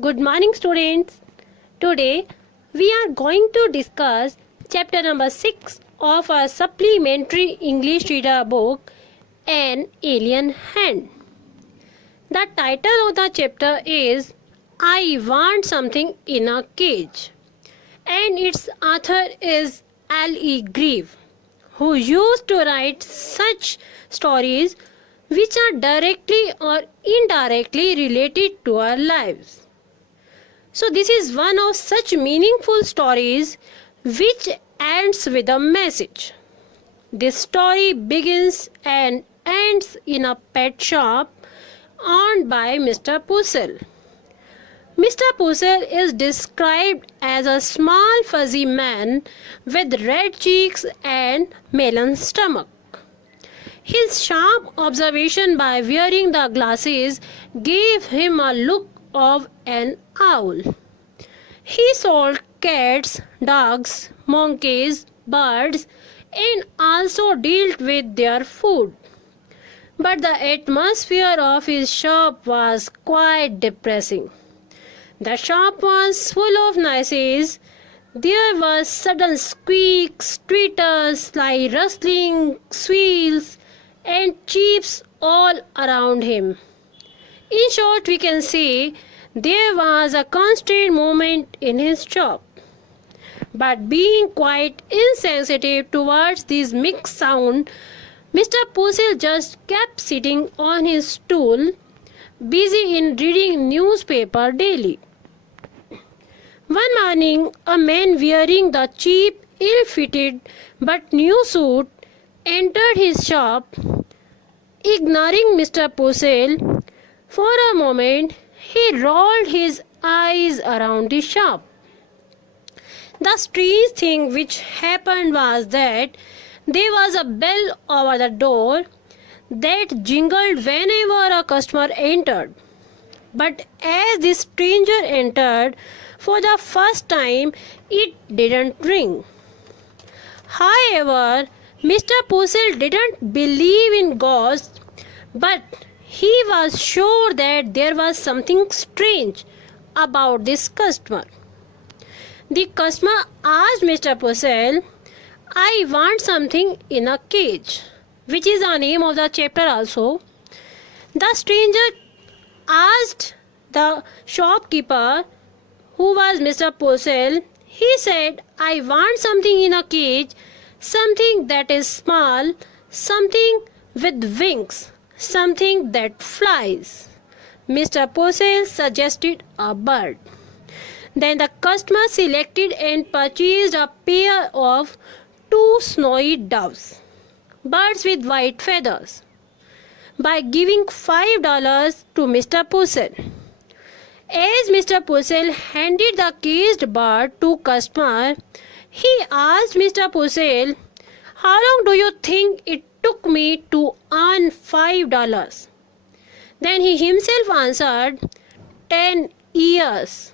Good morning, students. Today we are going to discuss chapter number 6 of our supplementary English reader book, An Alien Hand. The title of the chapter is I Want Something in a Cage, and its author is L.E. Grieve, who used to write such stories which are directly or indirectly related to our lives. So, this is one of such meaningful stories which ends with a message. This story begins and ends in a pet shop owned by Mr. Puzzle. Mr. Puzzle is described as a small fuzzy man with red cheeks and melon stomach. His sharp observation by wearing the glasses gave him a look of an owl. He sold cats, dogs, monkeys, birds, and also dealt with their food. But the atmosphere of his shop was quite depressing. The shop was full of noises. There was sudden squeaks, twitters, sly rustling, squeals, and cheeps all around him. In short, we can say there was a constant movement in his shop. But being quite insensitive towards this mixed sound, Mr. Puzzle just kept sitting on his stool, busy in reading newspaper daily. One morning, a man wearing the cheap, ill-fitted but new suit entered his shop. Ignoring Mr. Puzzle, for a moment he rolled his eyes around the shop. The strange thing which happened was that there was a bell over the door that jingled whenever a customer entered. But as the stranger entered for the first time, it didn't ring. However, Mr. Puzzle didn't believe in ghosts, but he was sure that there was something strange about this customer. The customer asked Mr. Puzzle, I want something in a cage, which is the name of the chapter also. The stranger asked the shopkeeper, who was Mr. Puzzle. He said, I want something in a cage, something that is small, something with wings, something that flies. Mr. Puzzle suggested a bird. Then the customer selected and purchased a pair of 2 snowy doves, birds with white feathers, by giving $5 to Mr. Puzzle. As Mr. Puzzle handed the caged bird to customer, he asked Mr. Puzzle, how long do you think it took me to earn $5? Then he himself answered, 10 years.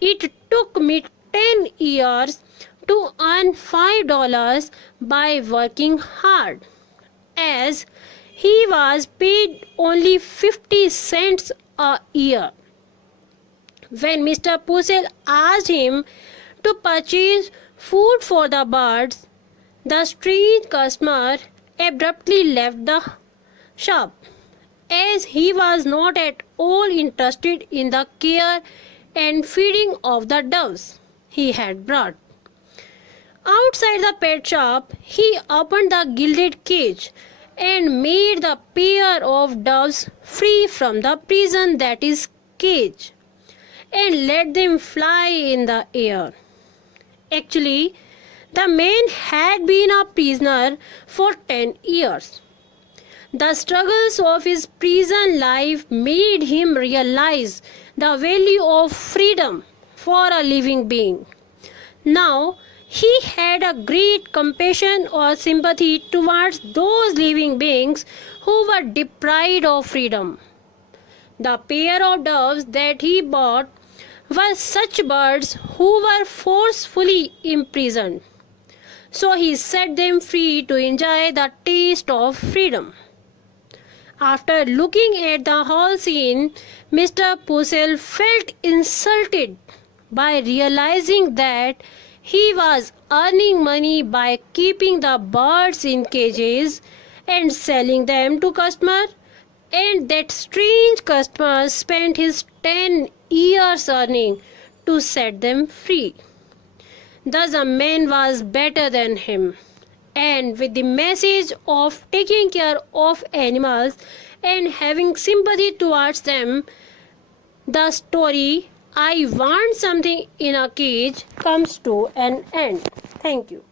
It took me 10 years to earn $5 by working hard, as he was paid only 50 cents a year. When Mr. Puzzle asked him to purchase food for the birds, the strange customer abruptly left the shop, as he was not at all interested in the care and feeding of the doves he had brought. Outside the pet shop, he opened the gilded cage and made the pair of doves free from the prison that is cage, and let them fly in the air. Actually, the man had been a prisoner for 10 years. The struggles of his prison life made him realize the value of freedom for a living being. Now, he had a great compassion or sympathy towards those living beings who were deprived of freedom. The pair of doves that he bought were such birds who were forcefully imprisoned. So he set them free to enjoy the taste of freedom. After looking at the whole scene, Mr. Puzzle felt insulted by realizing that he was earning money by keeping the birds in cages and selling them to customers, and that strange customer spent his 10 years earning to set them free. Thus, a man was better than him. And with the message of taking care of animals and having sympathy towards them, the story I Want Something in a Cage comes to an end. Thank you.